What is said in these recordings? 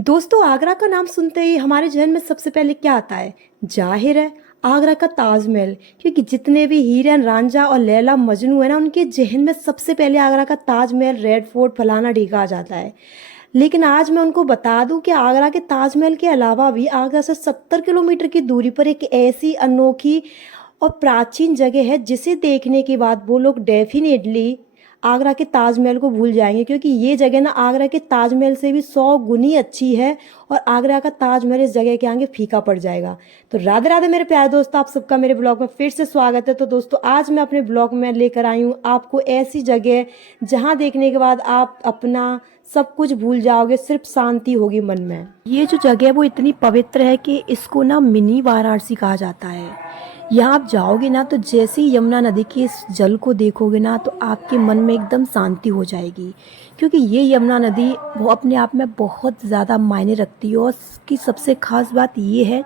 दोस्तों, आगरा का नाम सुनते ही हमारे जहन में सबसे पहले क्या आता है? जाहिर है, आगरा का ताजमहल। क्योंकि जितने भी हीर रांझा और लैला मजनू है ना, उनके जहन में सबसे पहले आगरा का ताजमहल, रेड फोर्ट, फलाना ढीका आ जाता है। लेकिन आज मैं उनको बता दूं कि आगरा के ताजमहल के अलावा भी आगरा से 70 किलोमीटर की दूरी पर एक ऐसी अनोखी और प्राचीन जगह है जिसे देखने के बाद वो लोग डेफिनेटली आगरा के ताजमहल को भूल जाएंगे। क्योंकि ये जगह ना आगरा के ताजमहल से भी 100 गुनी अच्छी है, और आगरा का ताजमहल इस जगह के आगे फीका पड़ जाएगा। तो राधे राधे मेरे प्यारे दोस्तों, आप सबका मेरे ब्लॉग में फिर से स्वागत है। तो दोस्तों, आज मैं अपने ब्लॉग में लेकर आई हूँ आपको ऐसी जगह जहाँ देखने के बाद आप अपना सब कुछ भूल जाओगे, सिर्फ शांति होगी मन में। ये जो जगह है वो इतनी पवित्र है कि इसको ना मिनी वाराणसी कहा जाता है। यहाँ आप जाओगे ना तो जैसे ही यमुना नदी के इस जल को देखोगे ना तो आपके मन में एकदम शांति हो जाएगी। क्योंकि ये यमुना नदी वो अपने आप में बहुत ज़्यादा मायने रखती है, और इसकी सबसे ख़ास बात ये है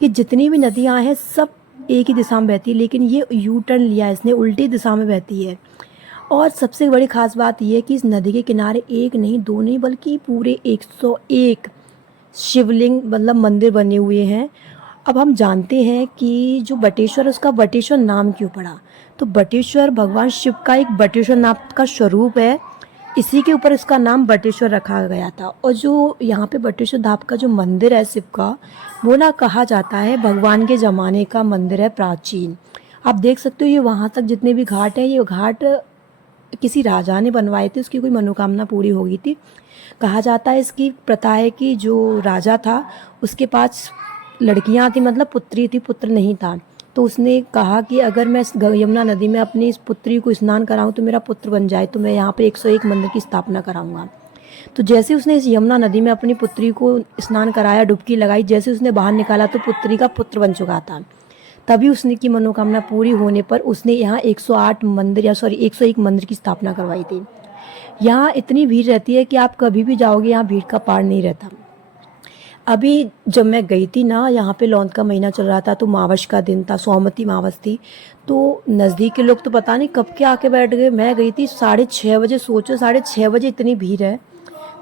कि जितनी भी नदियाँ हैं सब एक ही दिशा में बहती है, लेकिन ये यू टर्न लिया है इसने, उल्टी दिशा में बहती है। और सबसे बड़ी ख़ास बात ये है कि इस नदी के किनारे एक नहीं, दो नहीं, बल्कि पूरे 101 शिवलिंग मतलब मंदिर बने हुए हैं। अब हम जानते हैं कि जो बटेश्वर, उसका बटेश्वर नाम क्यों पड़ा? तो बटेश्वर भगवान शिव का एक बटेश्वर नाम का स्वरूप है, इसी के ऊपर इसका नाम बटेश्वर रखा गया था। और जो यहाँ पे बटेश्वर धाम का जो मंदिर है शिव का, वो ना कहा जाता है भगवान के ज़माने का मंदिर है, प्राचीन। आप देख सकते हो ये वहाँ तक जितने भी घाट हैं, ये घाट किसी राजा ने बनवाए थे, उसकी कोई मनोकामना पूरी हो गई थी। कहा जाता है, इसकी प्रथा है कि जो राजा था उसके पास लड़कियां थी, मतलब पुत्री थी, पुत्र नहीं था। तो उसने कहा कि अगर मैं इस यमुना नदी में अपनी इस पुत्री को स्नान कराऊं तो मेरा पुत्र बन जाए, तो मैं यहाँ पे 101 मंदिर की स्थापना कराऊंगा। तो जैसे उसने इस यमुना नदी में अपनी पुत्री को स्नान कराया, डुबकी लगाई, जैसे उसने बाहर निकाला तो पुत्री का पुत्र बन चुका था। तभी उसने की मनोकामना पूरी होने पर उसने यहाँ 108 मंदिर, या सॉरी 101 मंदिर की स्थापना करवाई थी। यहाँ इतनी भीड़ रहती है कि आप कभी भी जाओगे यहाँ भीड़ का पार नहीं रहता। अभी जब मैं गई थी ना, यहाँ पे लौंद का महीना चल रहा था, तो मावश का दिन था, सोमवती मावस थी। तो नज़दीक के लोग तो पता नहीं कब के आके बैठ गए। मैं गई थी 6:30 बजे। सोचो 6:30 बजे इतनी भीड़ है,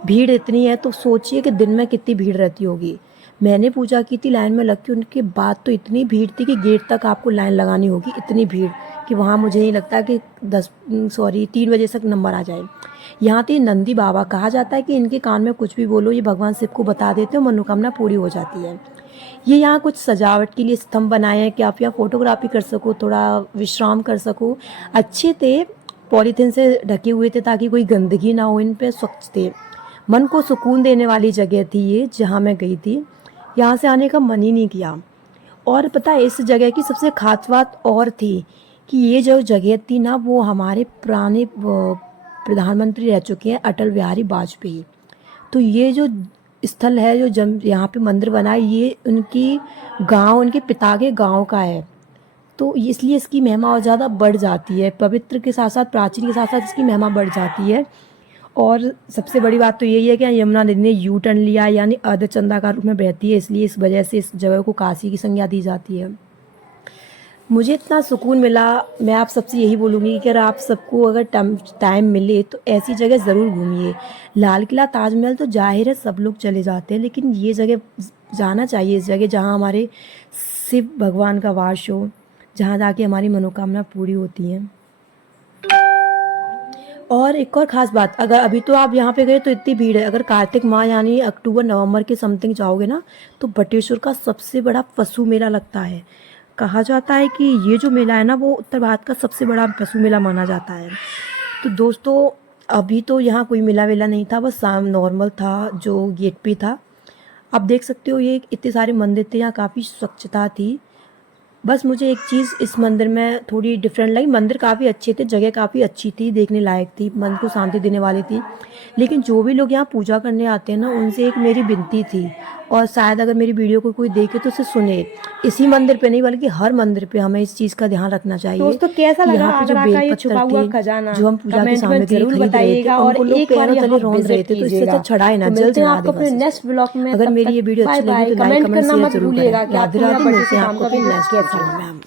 भीड़ इतनी है, तो सोचिए कि दिन में कितनी भीड़ रहती होगी। मैंने पूजा की थी लाइन में लग के, उनके बाद तो इतनी भीड़ थी कि गेट तक आपको लाइन लगानी होगी, इतनी भीड़ कि वहाँ मुझे नहीं लगता कि 3 बजे तक नंबर आ जाए। यहाँ थे नंदी बाबा, कहा जाता है कि इनके कान में कुछ भी बोलो ये भगवान शिव को बता देते हो, मनोकामना पूरी हो जाती है। ये यहाँ कुछ सजावट के लिए स्तंभ बनाए हैं कि आप यहाँ फोटोग्राफी कर सको, थोड़ा विश्राम कर सको। अच्छे थे, पॉलीथीन से ढके हुए थे ताकि कोई गंदगी ना हो, इन पे स्वच्छ थे। मन को सुकून देने वाली जगह थी ये, जहाँ मैं गई थी। यहाँ से आने का मन ही नहीं किया। और पता है इस जगह की सबसे खास बात और थी कि ये जो जगह थी ना, वो हमारे पुराने प्रधानमंत्री रह चुके हैं, अटल बिहारी वाजपेयी। तो ये जो स्थल है, जो यहाँ पे मंदिर बना है, ये उनकी गांव, उनके पिता के गांव का है। तो इसलिए इसकी महिमा और ज़्यादा बढ़ जाती है। पवित्र के साथ साथ, प्राचीन के साथ साथ इसकी महिमा बढ़ जाती है। और सबसे बड़ी बात तो यही है कि यमुना नदी ने यू टर्न लिया, यानी अर्धचंद्राकार रूप में बहती है, इसलिए इस वजह से इस जगह को काशी की संज्ञा दी जाती है। मुझे इतना सुकून मिला। मैं आप सबसे यही बोलूँगी कि अगर आप सबको अगर टाइम मिले तो ऐसी जगह ज़रूर घूमिए। लाल किला, ताजमहल तो जाहिर है सब लोग चले जाते हैं, लेकिन ये जगह जाना चाहिए, इस जगह जहाँ हमारे शिव भगवान का वास हो, जहाँ जाके हमारी मनोकामना पूरी होती है। और एक और ख़ास बात, अगर अभी तो आप यहाँ पे गए तो इतनी भीड़ है, अगर कार्तिक माह यानी अक्टूबर नवंबर के समथिंग जाओगे ना, तो बटेश्वर का सबसे बड़ा पशु मेला लगता है। कहा जाता है कि ये जो मेला है ना, वो उत्तर भारत का सबसे बड़ा पशु मेला माना जाता है। तो दोस्तों, अभी तो यहाँ कोई मेला वेला नहीं था, बस शाम नॉर्मल था जो गेट पे था। आप देख सकते हो ये इतने सारे मंदिर थे, यहाँ काफ़ी स्वच्छता थी। बस मुझे एक चीज़ इस मंदिर में थोड़ी डिफरेंट लगी। मंदिर काफ़ी अच्छे थे, जगह काफ़ी अच्छी थी, देखने लायक थी, मन को शांति देने वाली थी। लेकिन जो भी लोग यहाँ पूजा करने आते हैं ना, उनसे एक मेरी विनती थी, और शायद अगर मेरी वीडियो को कोई देखे तो उसे सुने। इसी मंदिर पे नहीं बल्कि हर मंदिर पे हमें इस चीज़ का ध्यान रखना चाहिए। दोस्तों, कैसा लगा यहाँ पे जो आगरा का ये बेलपत्तर छुपा हुआ थे, खजाना? जो हम पूजा की कमेंट में सामग्री जरूर खरीद रहे थे, बताइएगा, और उनको लोग एक बार पैरों यहाँ तले रौंद रहे विजिट थे, तो इससे कीजिएगा। अच्छा छड़ाए ना, तो जल्द मिलते हैं चढ़ा आपको दे अपने बस इसे। नेक्स्ट ब्लॉग में। अगर तब मेरी तक ये वीडियो बाय अच्छी लगी बाय। तो लाइक कमेंट कमेंट करना शेयर मत जरूर भूलिएगा करें। कि राधे आपको यहाँ राधे, बर्थडे मिलते हैं आपको शुभकामना अपने भेजना नेक्स्ट कैसा ब्लॉग लगा। में।